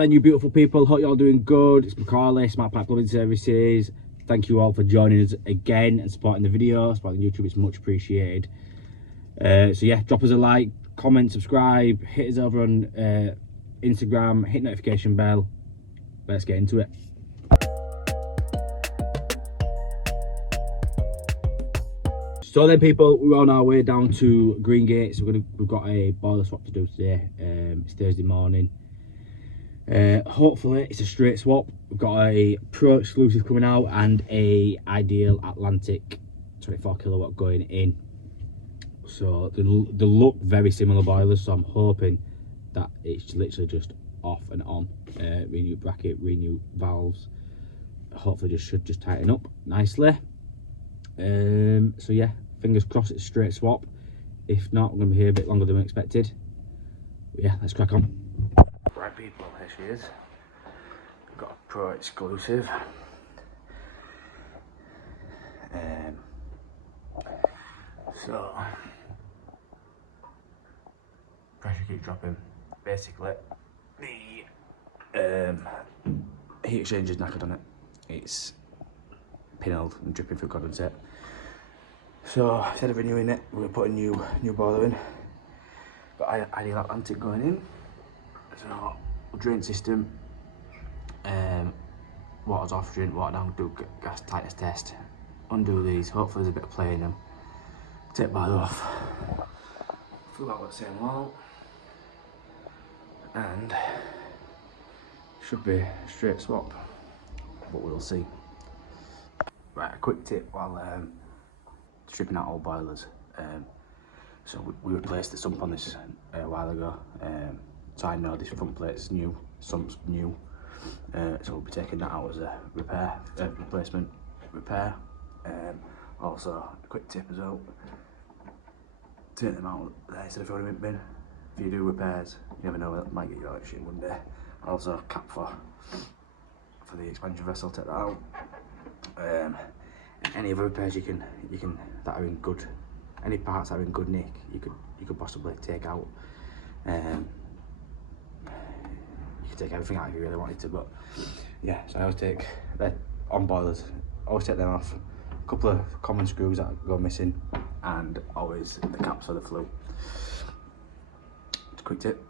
And you beautiful people, hope you're all doing good. It's Macaulay, Smart Pipe Plumbing Services. Thank you all for joining us again and supporting the video, supporting YouTube. It's much appreciated. So yeah, drop us a like, comment, subscribe, hit us over on Instagram, hit notification bell. Let's get into it. So then people, we're on our way down to Greengate. So we've got a boiler swap to do today. It's Thursday morning. Hopefully it's a straight swap. We've got a Pro exclusive coming out and a Ideal Atlantic 24 kilowatt going in. So they look very similar boilers, so I'm hoping that it's literally just off and on. Renew bracket, renew valves. Hopefully should just tighten up nicely. So yeah, fingers crossed it's a straight swap. If not, I'm going to be here a bit longer than expected. But yeah, let's crack on. Right people, here she is. We've got a Pro exclusive. So pressure keeps dropping. Basically, the heat exchanger is knackered on it. It's pinhole and dripping through condensate. So instead of renewing it, we're going to put a new boiler in. Got Ideal Atlantic going in. So drain system, water's off, drain water down, do gas tightness test, undo these, hopefully there's a bit of play in them, take boiler off, fill out the same wall, and should be a straight swap, but we'll see. Right, a quick tip while stripping out old boilers. So we replaced the sump on this a while ago. So I know this front plate's new, sump's new, so we'll be taking that out as a replacement repair. Also, a quick tip as well, take them out there instead of throwing them in bin. If you do repairs, you never know, it might get you out of shit one day. Also, cap for the expansion vessel, take that out. And any other repairs you can that are in good, any parts that are in good nick, you could possibly take out. You could take everything out if you really wanted to, but yeah, so I always take, they're on boilers, always take them off, a couple of common screws that go missing, and always the caps for the FLUE. Just a quick tip.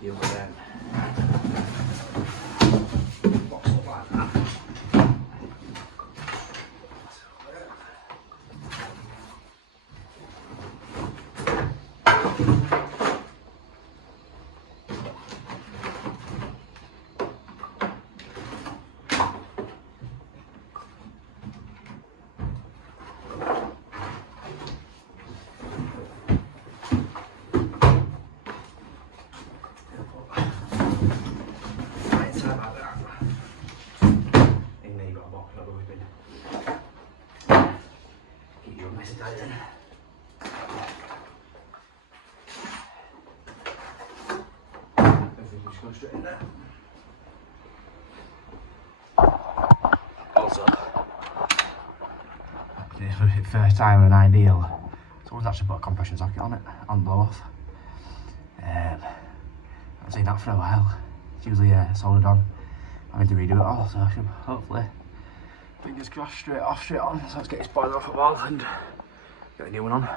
Deal with them. Box up like that. Go straight in there. Also, first time an Ideal, someone's actually put a compression socket on it, on blow off. I've seen that for a while. It's usually soldered on. I'm going to redo it all, so I should hopefully, fingers crossed, straight off, straight on. So let's get this boiler off the wall and get a new one on.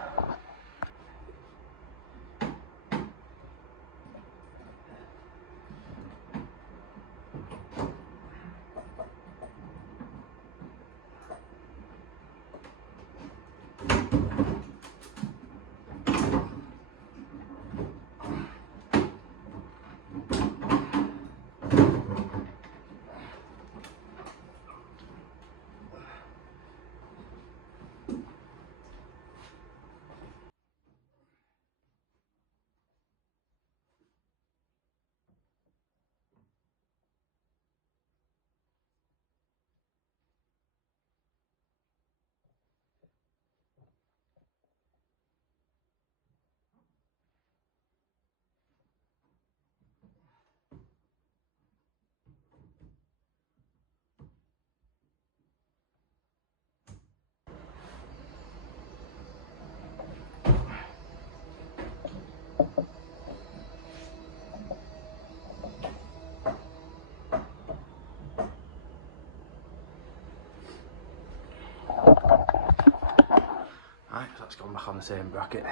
I'm back on the same bracket.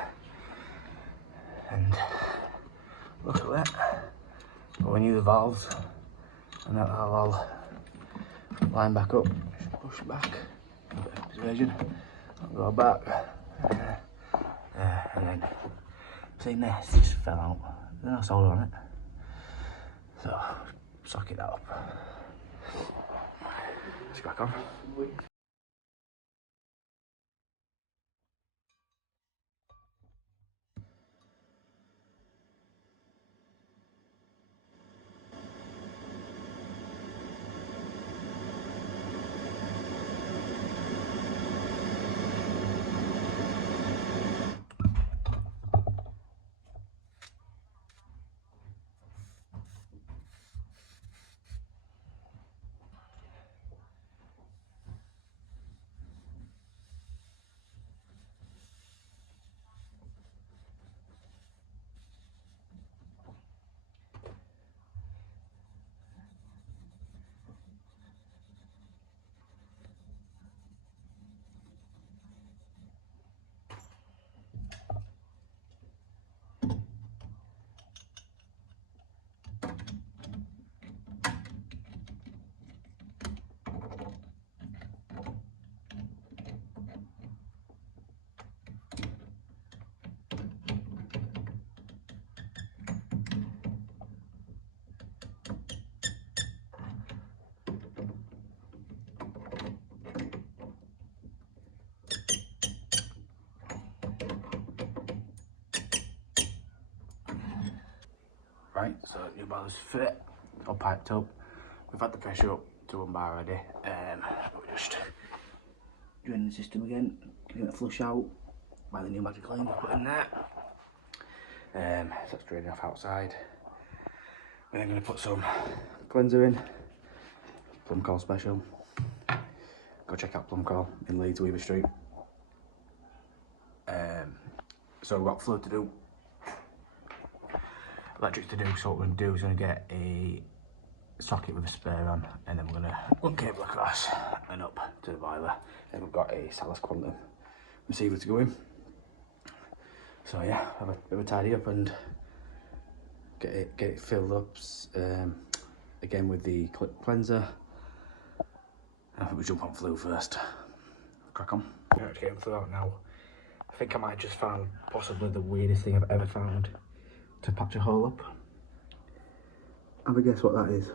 And look at that. But we knew the valves, and that'll all line back up. Just push back, a bit of persuasion, go back, and then seen this just fell out. There's no solder on it, so socket that up. Let's crack on. Right, so new boiler's fit, all piped up. We've had the pressure up to 1 bar already. We're just draining the system again, getting it flush out by the new magic line we put in there. So that's draining off outside. We're then going to put some cleanser in, Plumber special. Go check out Plumber in Leeds, Weaver Street. So we've got FLUE to do, electrics to do. So what we're going to do is going to get a socket with a spare on, and then we're going to run cable across and up to the boiler. Then we've got a Salas Quantum receiver to go in. So yeah, have a bit of a tidy up and get it filled up again with the cleanser. I think we jump on FLUE first. Crack on. I'm actually getting FLUE out now. I think I might have just found possibly the weirdest thing I've ever found to patch a hole up. Have a guess what that is?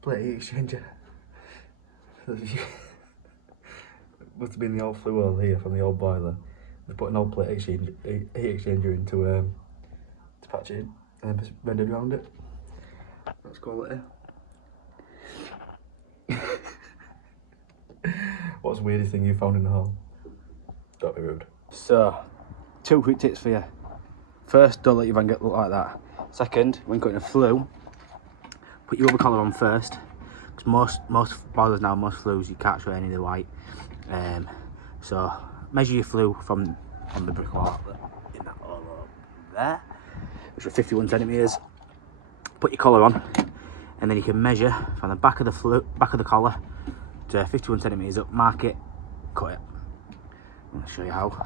Plate heat exchanger. Must have been the old FLUE hole here from the old boiler. They put an old plate heat exchanger into to patch it in, and then just rendered around it. That's quality. What's the weirdest thing you found in the hole? Don't be rude. So, 2 quick tips for you. First, don't let your van get look like that. Second, when cutting a FLUE, put your rubber collar on first, because most boilers now, most FLUEs, you can't show any of the white. So measure your FLUE from the brick wall in that hole up there, which is 51 centimeters. Put your collar on, and then you can measure from the back of the FLUE, back of the collar to 51 centimeters up. Mark it, cut it. I'll show you how.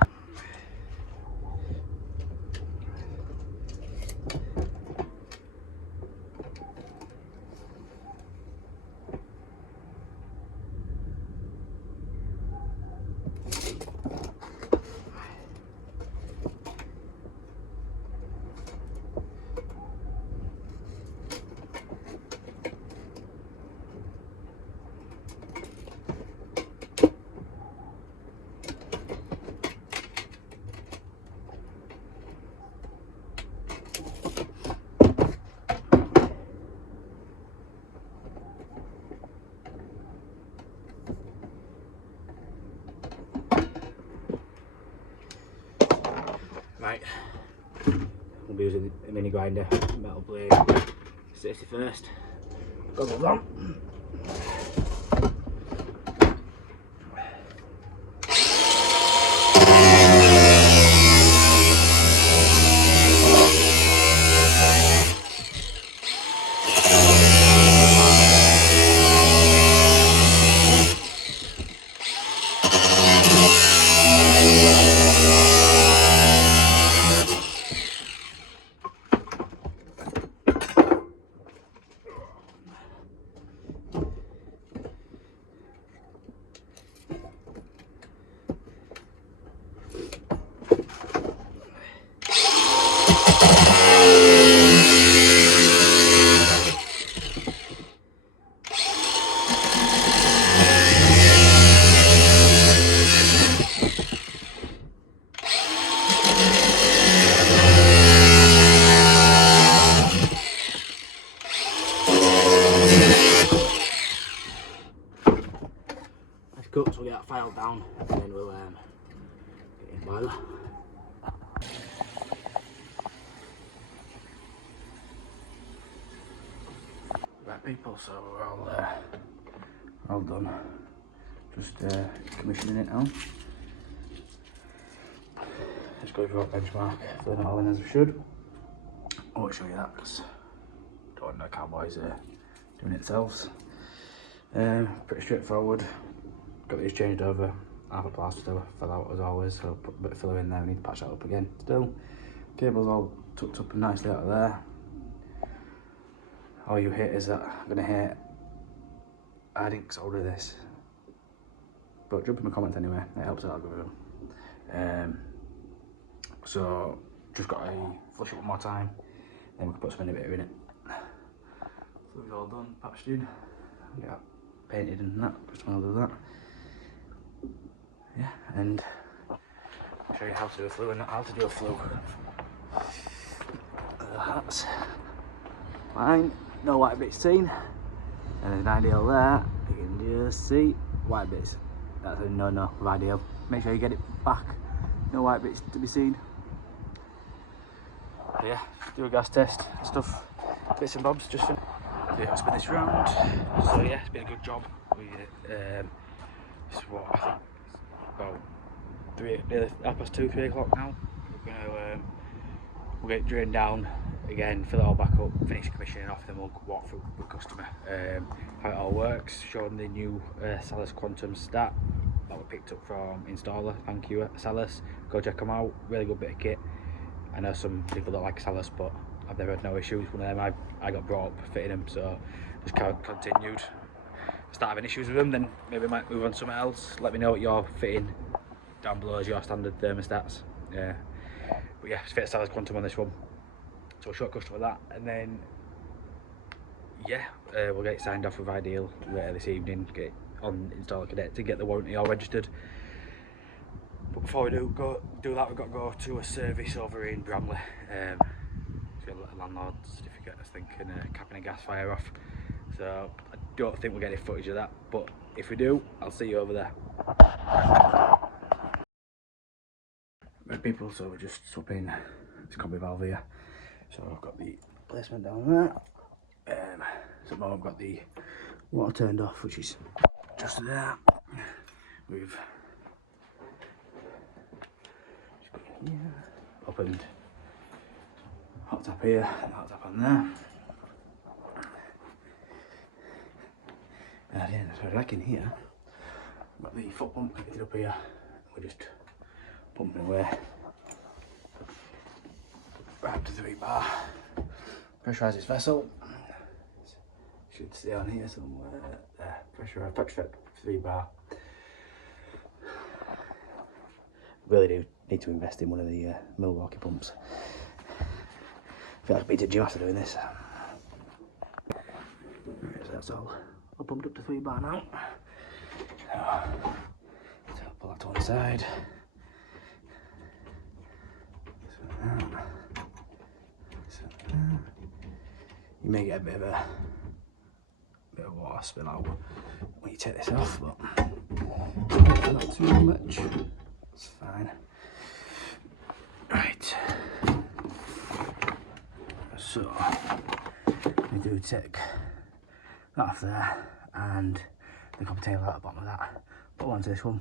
Right, we'll be using a mini grinder, metal blade, safety first, goggles on. down, and then we'll get in the boiler. Right people, so we're all done. Just commissioning it now. Just go for a benchmark, filling it all in as we should. I won't show you that because I don't want no cowboys doing it themselves. Pretty straightforward. Got these changed over. Half a plaster fell out as always, so put a bit of filler in there. We need to patch that up again still. Cable's all tucked up and nicely out of there. All you haters that are going to hate, I didn't solder this. But jump in the comments anyway, it helps out algorithm. So just got to flush it one more time, then we can put some inhibitor in it. Flue's all done, patched in, yeah, painted and that, just want to do that. Yeah, and I'll show you how to do a flue and not how to do a flue. That's fine, no white bits seen. And there's an ideal there, you can just see white bits. That's a no-no with ideal. Make sure you get it back, no white bits to be seen. But yeah, do a gas test, stuff, bits and bobs, just for yeah, spin this round. So yeah, it's been a good job. This is what I think about nearly 2:30, 3 o'clock now. We're gonna we'll get it drained down again, fill it all back up, finish the commissioning off, then we'll walk through with the customer how it all works. Show them the new Salus Quantum stat that we picked up from installer. Thank you Salus, go check them out, really good bit of kit. I know some people don't like Salus, but I've never had no issues. One of them I got brought up fitting them, so just continued. Start having issues with them, then maybe I might move on to something else. Let me know what you're fitting down below as your standard thermostats. Yeah, but yeah, just fit a Salus Quantum on this one. So short customer that, and then yeah, we'll get it signed off with Ideal later this evening. Get it on Installer Cadet to get the warranty all registered. But before we do that, we've got to go to a service over in Bramley. Get a landlord certificate, I think, and capping a gas fire off. So I don't think we'll get any footage of that, but if we do, I'll see you over there. Right people, so we're just swapping this combi valve here. So I've got the placement down there. So at the moment I've got the water turned off, which is just there. We've opened hot tap here and hot tap on there. And then so back in here, I've got the foot pump connected up here. We're just pumping away. Right up to 3 bar. Pressurise this vessel. Should stay on here somewhere. There, pressure 3 bar. Really do need to invest in one of the Milwaukee pumps. I feel like I've been to gym after doing this. Right, so that's all pumped up to 3 bar now. So I'll pull that to one side. You may get a bit of water spill out when you take this off, but not too much. It's fine. Right. So we do take that off there and the copper tail out the bottom of that. Put onto this one.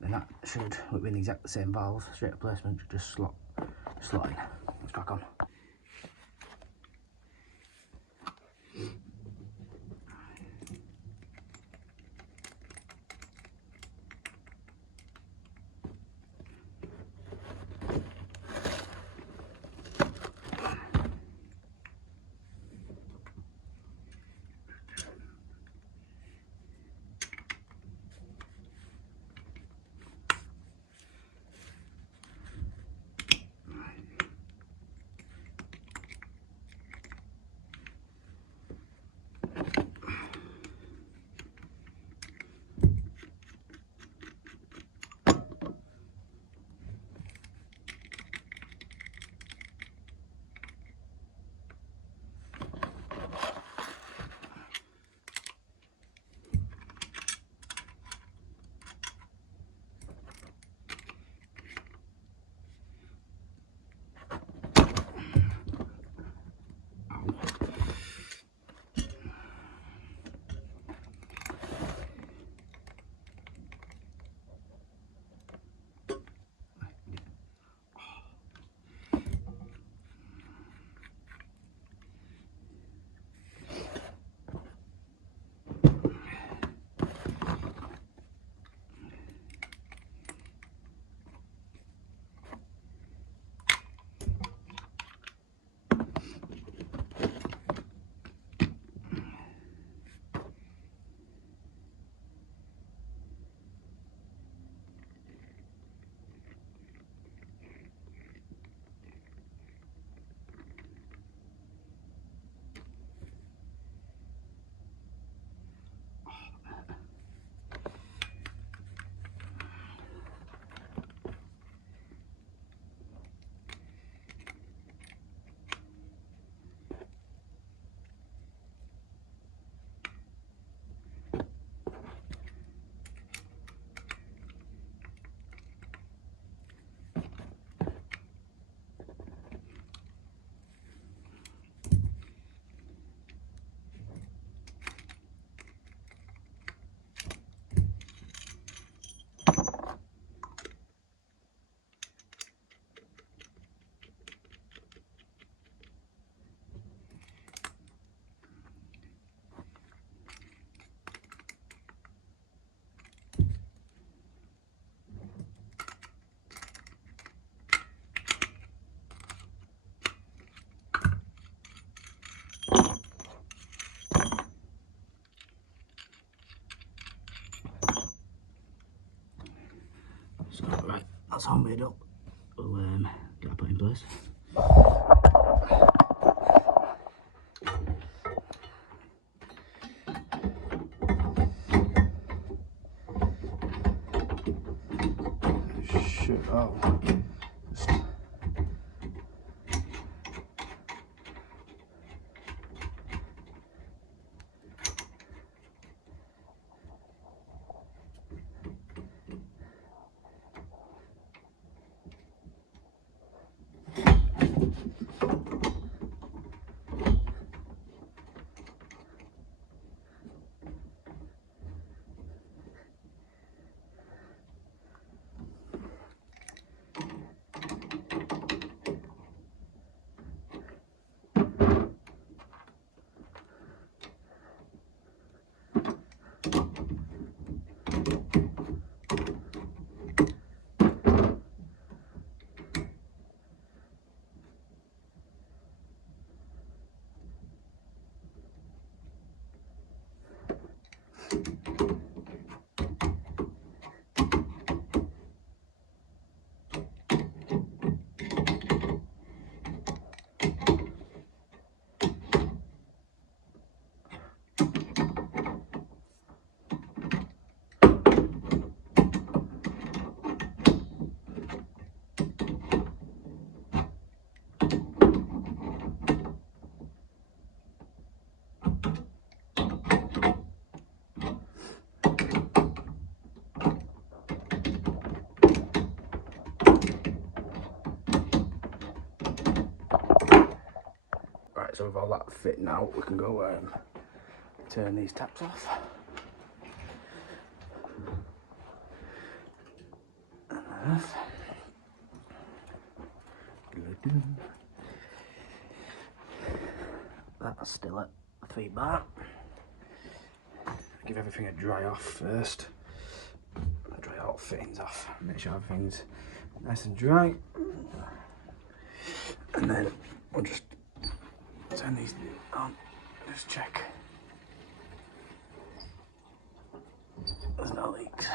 Then that should look in exactly the same valve, straight replacement, just slot in. Let's crack on. that's all made up. We'll get that put in place. Shit, oh. So with all that fit now, we can go turn these taps off. That's still at 3 bar. Give everything a dry off first. Dry all fittings off. Make sure everything's nice and dry. And then we'll just turn these on, just check there's no leaks.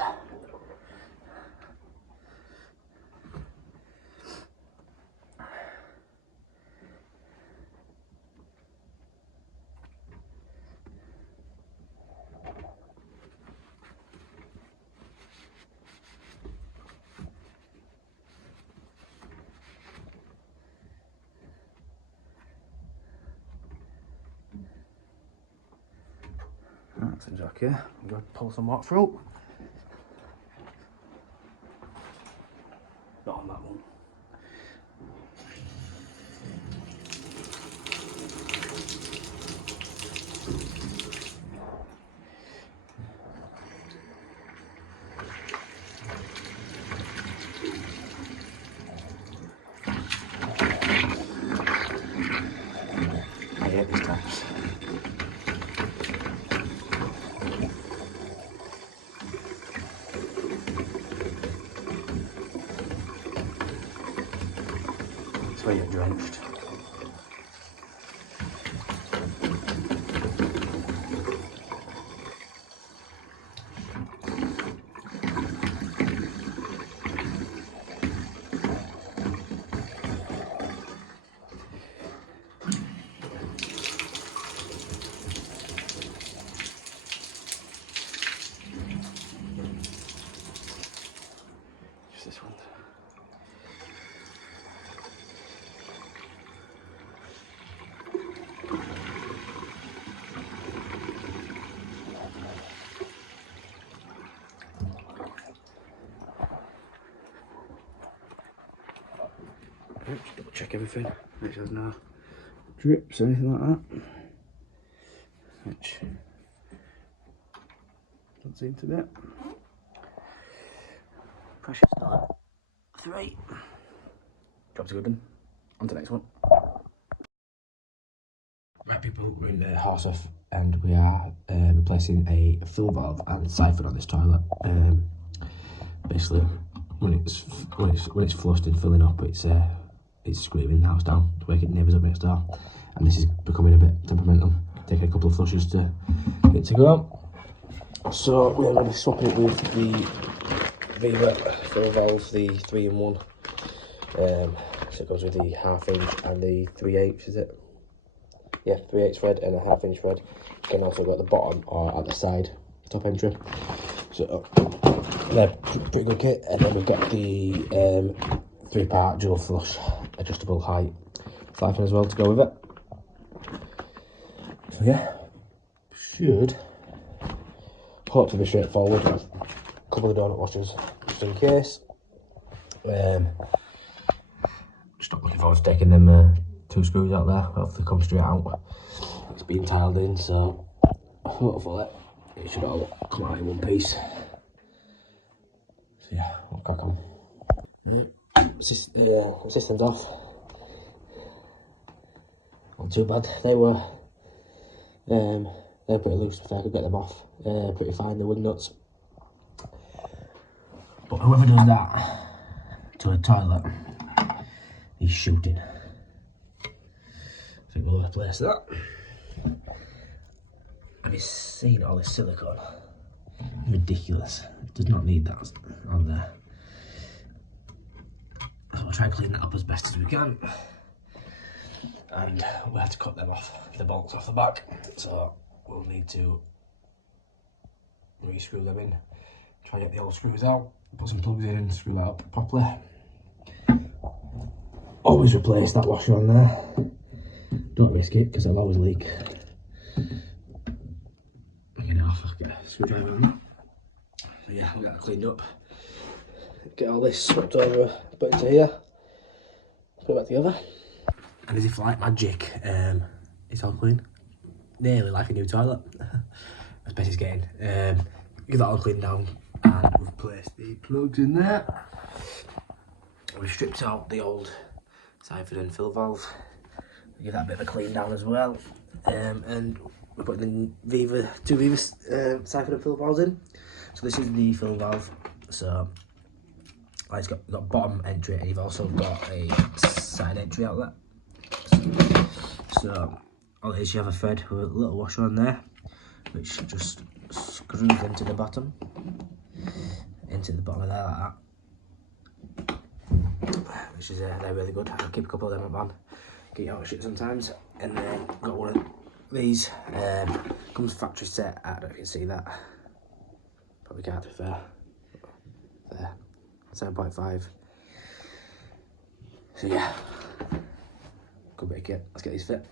That seems okay. I'm going to pull some water through. Not on that one. I hate these taps. Where you're drenched. Just this one. Just double check everything, make sure there's no drips or anything like that, which doesn't seem to be. Pressure still at 3. Job's a good one. On to the next one. Right people, we're in the horse off and we are replacing a FLUE valve and siphon on this toilet. Basically, when it's flushed and filling up, it's screaming the house down to wake neighbours up next door, and this is becoming a bit temperamental. Taking a couple of flushes to get it to go. So we're going to be swapping it with the Viva fill valve, the 3-in-1. So it goes with the 1/2 inch and the 3/8, is it? Yeah, 3/8 thread and a 1/2 inch thread. You can also go at the bottom or at the side, top entry. So they're pretty good kit. And then we've got the 3-part dual flush adjustable height siphon as well to go with it. So yeah, should hopefully be straightforward. A couple of donut washers just in case. Just not looking forward to taking them 2 screws out there. Hopefully they come straight out. It's been tiled in, so hopefully it should all come out in one piece. So yeah, I'll crack on. System's off. Not too bad. They were they're pretty loose if I could get them off. Pretty fine, the wing nuts. But whoever does that to a toilet, he's shooting. I think we'll replace that. Have you seen all this silicone? Ridiculous. It does not need that on there. So we'll try and clean that up as best as we can. And we'll have to cut them off, the bolts off the back. So we'll need to re-screw them in. Try and get the old screws out. Put some plugs in and screw that up properly. Always replace that washer on there. Don't risk it because it'll always leak. Get it off, I'll get a screwdriver on that. So yeah, we'll get that cleaned up. Get all this swapped over, put into here. Put it back together. And as if like magic, it's all clean. Nearly like a new toilet. As best it's getting. Get that all cleaned down and we've placed the plugs in there. We've stripped out the old siphon and fill valve. Give that a bit of a clean down as well. And we're putting the two Viva siphon and fill valves in. So this is the fill valve. So it's got bottom entry and you've also got a side entry outlet. So all it is, you have a thread with a little washer on there, which just screws into the bottom of there like that. Which is they're really good. I'll keep a couple of them on, get out of shit sometimes. And then got one of these. Comes factory set. I don't know if you can see that. Probably can't, to be fair. There, 7.5. So yeah, good bit of kit. Let's get these fit.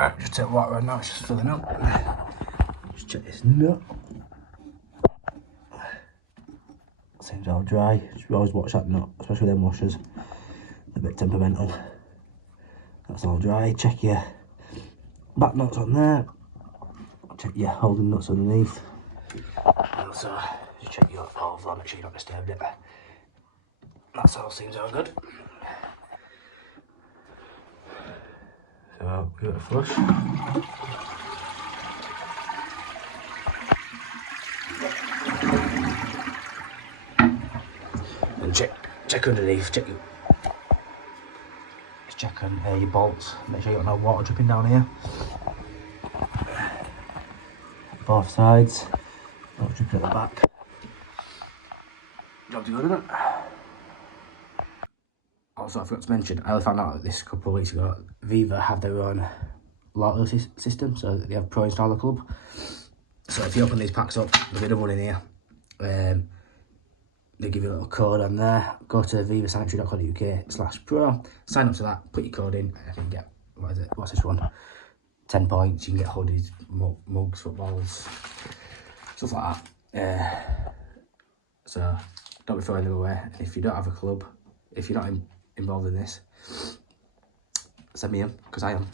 Right, just take water on now, it's just filling up. Just check this nut. Seems all dry. Just always watch that nut, especially them washers. They're a bit temperamental. That's all dry. Check your back nuts on there. Check your holding nuts underneath. Also, just check your overflow, make sure you're not disturbed it. That's all seems all good. So, give it a flush. And check underneath, check on your bolts, make sure you got no water dripping down here. Both sides, not dripping at the back. Job to good, isn't it? Also, I forgot to mention, I only found out this a couple of weeks ago, Viva have their own loyalty system, so they have Pro Installer Club. So if you open these packs up, there'll be another one in here. They give you a little code on there. Go to vivasanitary.co.uk/pro, sign up to that, put your code in, and you can get, what's this one? 10 points, you can get hoodies, mugs, footballs, stuff like that. So don't be throwing them away. And if you don't have a club, if you're not involved in this, send me in, because I am.